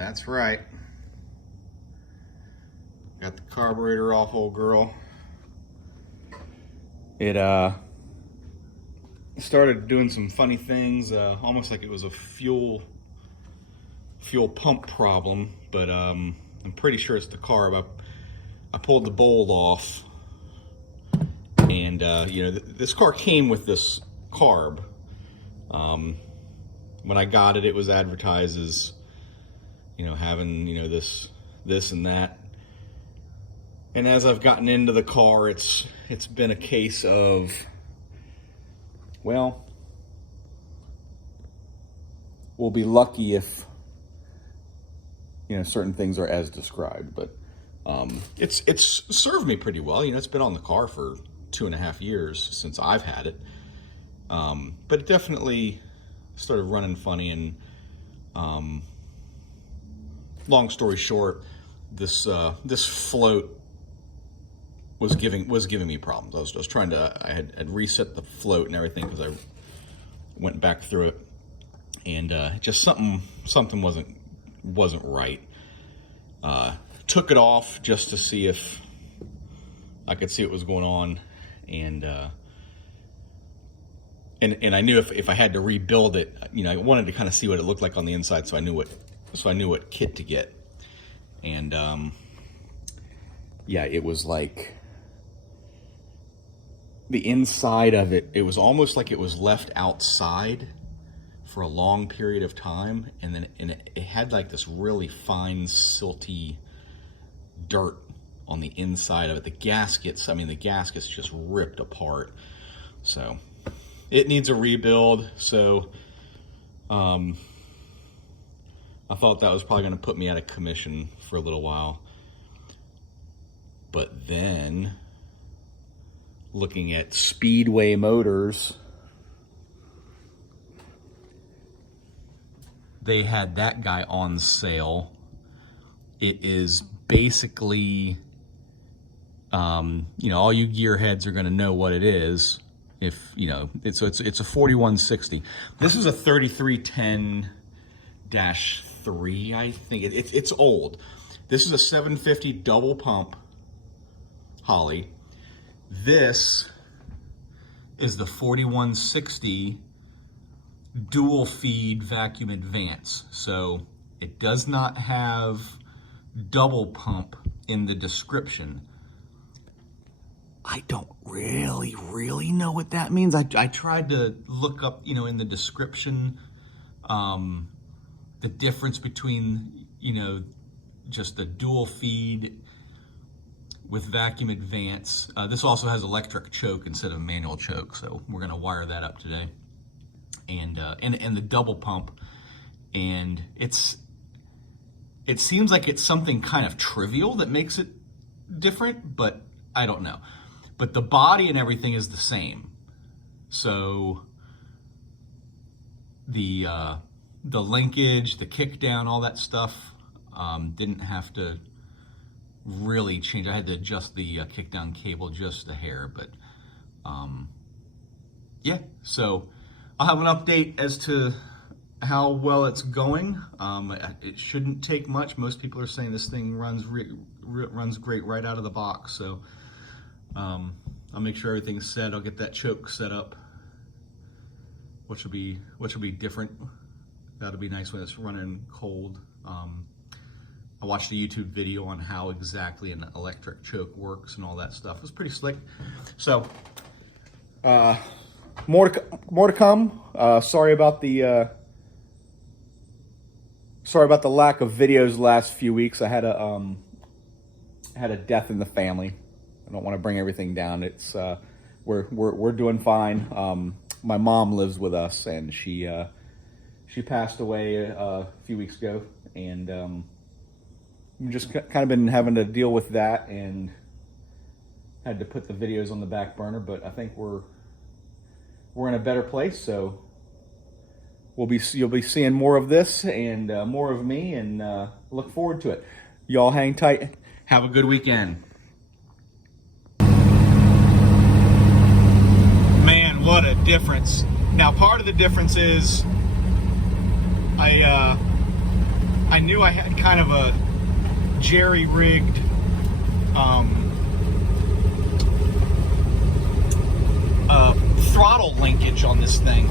That's right. Got the carburetor off, old girl. It started doing some funny things, almost like it was a fuel pump problem, but I'm pretty sure it's the carb. I pulled the bowl off, and you know, this car came with this carb. When I got it, it was advertised as, you know, having, you know, this and that. And as I've gotten into the car, it's been a case of, well, we'll be lucky if, you know, certain things are as described. But it's served me pretty well. You know, it's been on the car for 2.5 years since I've had it. But it definitely started running funny, and long story short, this float was giving me problems. I was trying to, I had reset the float and everything because I went back through it, and just something wasn't right. Took it off just to see if I could see what was going on, and I knew if I had to rebuild it, you know, I wanted to kind of see what it looked like on the inside, so I knew what kit to get. And yeah, it was like the inside of it, it was almost like it was left outside for a long period of time, and then it had like this really fine silty dirt on the inside of it. The gaskets just ripped apart. So it needs a rebuild. So I thought that was probably going to put me out of commission for a little while. But then, looking at Speedway Motors, they had that guy on sale. It is basically, you know, all you gearheads are going to know what it is. If you know, it's a 4160. This is a 3310-3. I think it's old. This is a 750 double pump Holley. This is the 4160 dual feed vacuum advance. So it does not have double pump in the description. I don't really know what that means. I tried to look up, you know, in the description, the difference between, you know, just the dual feed with vacuum advance. This also has electric choke instead of manual choke, so we're gonna wire that up today. And the double pump, and it seems like it's something kind of trivial that makes it different, but I don't know. But the body and everything is the same. So the linkage, the kickdown, all that stuff didn't have to really change. I had to adjust the kickdown cable just a hair, but yeah. So I'll have an update as to how well it's going. It shouldn't take much. Most people are saying this thing runs great right out of the box. So I'll make sure everything's set. I'll get that choke set up, which will be different. That'll be nice when it's running cold. I watched a YouTube video on how exactly an electric choke works and all that stuff. It was pretty slick. So more to come. Sorry about the lack of videos the last few weeks. I had a death in the family. I don't want to bring everything down. It's we're doing fine. My mom lives with us, and she passed away a few weeks ago, and we've just kind of been having to deal with that, and had to put the videos on the back burner. But I think we're in a better place, so you'll be seeing more of this and more of me, and look forward to it. Y'all hang tight. Have a good weekend. Man, what a difference. Now, part of the difference is I I knew I had kind of a jerry-rigged throttle linkage on this thing.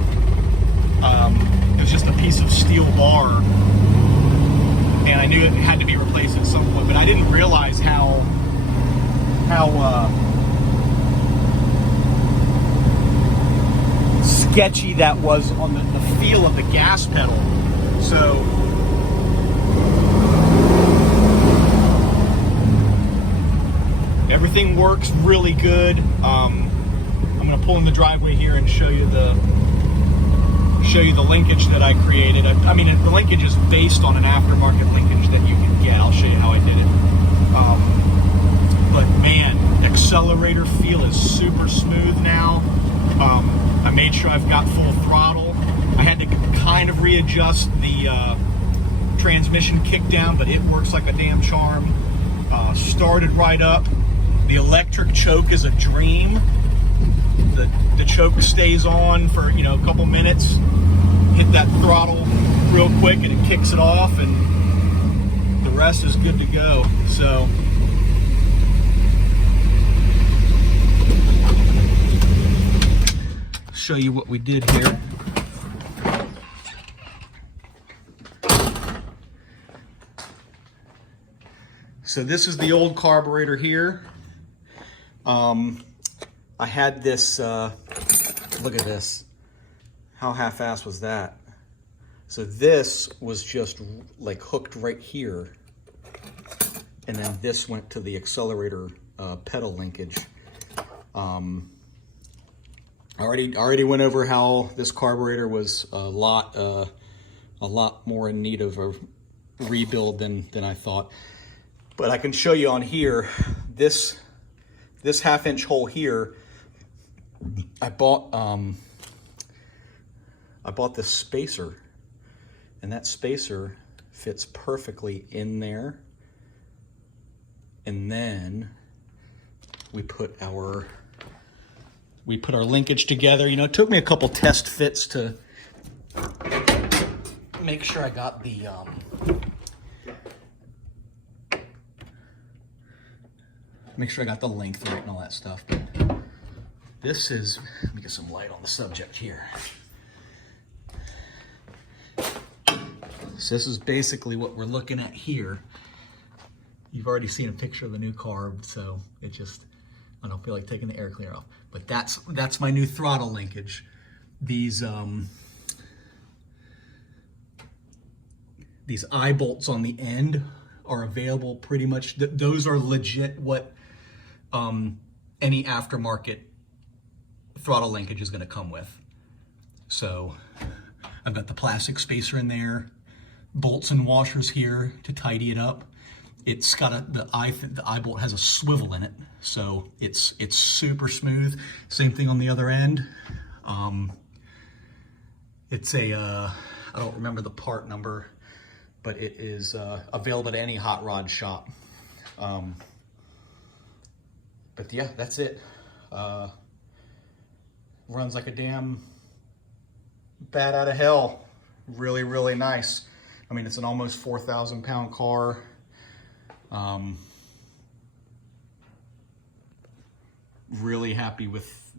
It was just a piece of steel bar, and I knew it had to be replaced at some point, but I didn't realize how sketchy that was on the feel of the gas pedal. So everything works really good. I'm going to pull in the driveway here and show you the linkage that I created. I mean, the linkage is based on an aftermarket linkage that you can get. I'll show you how I did it. But man, accelerator feel is super smooth now. I made sure I've got full throttle. I had to kind of readjust the transmission kick down, but it works like a damn charm. Started right up. The electric choke is a dream. The choke stays on for, you know, a couple minutes. Hit that throttle real quick and it kicks it off, and the rest is good to go. So show you what we did here. So this is the old carburetor here. I had this, look at this. How half-assed was that? So this was just like hooked right here. And then this went to the accelerator pedal linkage. I already went over how this carburetor was a lot more in need of a rebuild than I thought. But I can show you on here, this half-inch hole here, I bought this spacer, and that spacer fits perfectly in there. And then we put our linkage together. You know, it took me a couple test fits to make sure I got the length right and all that stuff. But this is, let me get some light on the subject here. So this is basically what we're looking at here. You've already seen a picture of the new carb, so it just, I don't feel like taking the air cleaner off. But that's my new throttle linkage. These eye bolts on the end are available pretty much. Those are legit what any aftermarket throttle linkage is going to come with. So I've got the plastic spacer in there, bolts and washers here to tidy it up. It's got the eye bolt has a swivel in it, so it's super smooth. Same thing on the other end. It's a I don't remember the part number, but it is available at any hot rod shop. But yeah, that's it. Runs like a damn bat out of hell. Really, really nice. I mean, it's an almost 4,000 pound car. Really happy with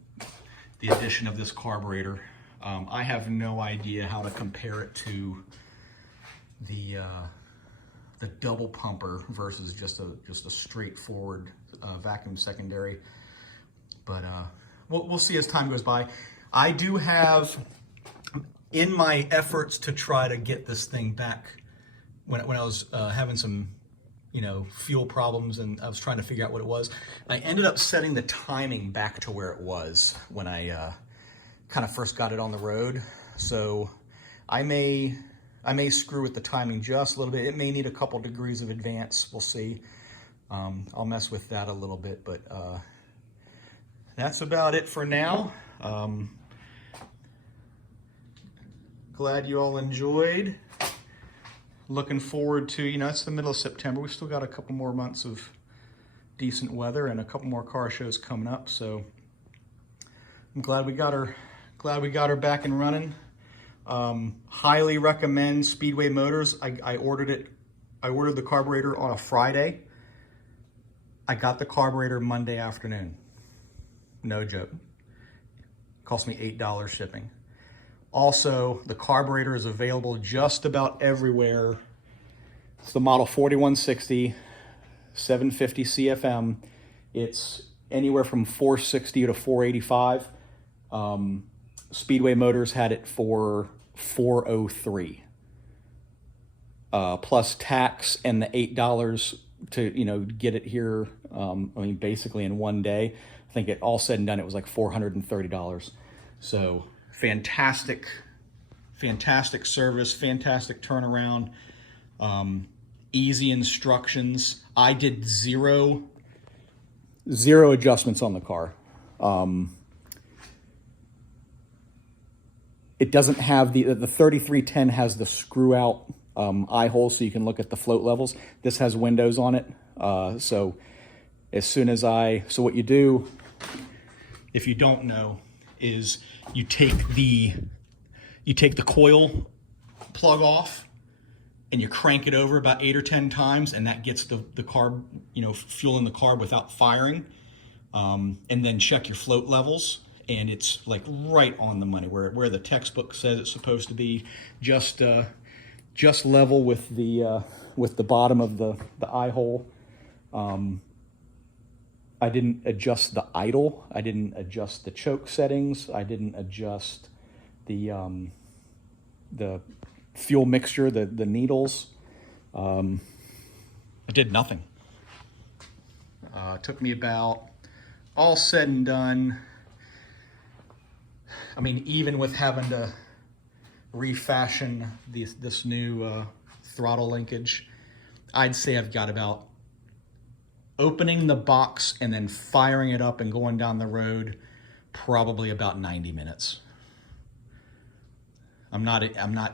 the addition of this carburetor. I have no idea how to compare it to the double pumper versus just a straightforward vacuum secondary. But we'll see as time goes by. I do have, in my efforts to try to get this thing back, when I was having some, you know, fuel problems, and I was trying to figure out what it was, I ended up setting the timing back to where it was when I kind of first got it on the road. So I may screw with the timing just a little bit. It may need a couple degrees of advance. We'll see. I'll mess with that a little bit, but that's about it for now. Glad you all enjoyed. Looking forward to, you know, it's the middle of September. We've still got a couple more months of decent weather and a couple more car shows coming up. So I'm glad we got her back and running. Highly recommend Speedway Motors. I ordered it. I ordered the carburetor on a Friday. I got the carburetor Monday afternoon. No joke. Cost me $8 shipping. Also, the carburetor is available just about everywhere. It's the model 4160, 750 CFM. It's anywhere from 460 to 485. Speedway Motors had it for 403. Plus tax and the $8 to, get it here. I mean, basically in one day. I think it all said and done, it was like $430. So fantastic service, fantastic turnaround, easy instructions. I did zero adjustments on the car. It doesn't have the 3310 has the screw out eye hole so you can look at the float levels. This has windows on it. So as soon as so what you do, if you don't know, is you take the coil plug off and you crank it over about 8 or 10 times, and that gets the carb, fuel in the carb without firing. And then check your float levels, and it's like right on the money where the textbook says it's supposed to be, just level with the bottom of the eye hole. I didn't adjust the idle. I didn't adjust the choke settings. I didn't adjust the fuel mixture, the needles. I did nothing. It took me about, all said and done, I mean, even with having to refashion this new throttle linkage, I'd say I've got about, opening the box and then firing it up and going down the road, probably about 90 minutes. I'm not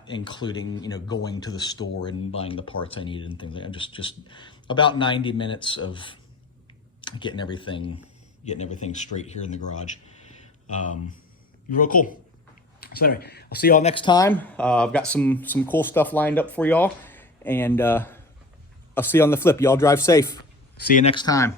including, going to the store and buying the parts I needed and things like that. Just about 90 minutes of getting everything straight here in the garage. Real cool. So anyway, I'll see y'all next time. I've got some cool stuff lined up for y'all, and I'll see you on the flip. Y'all drive safe. See you next time.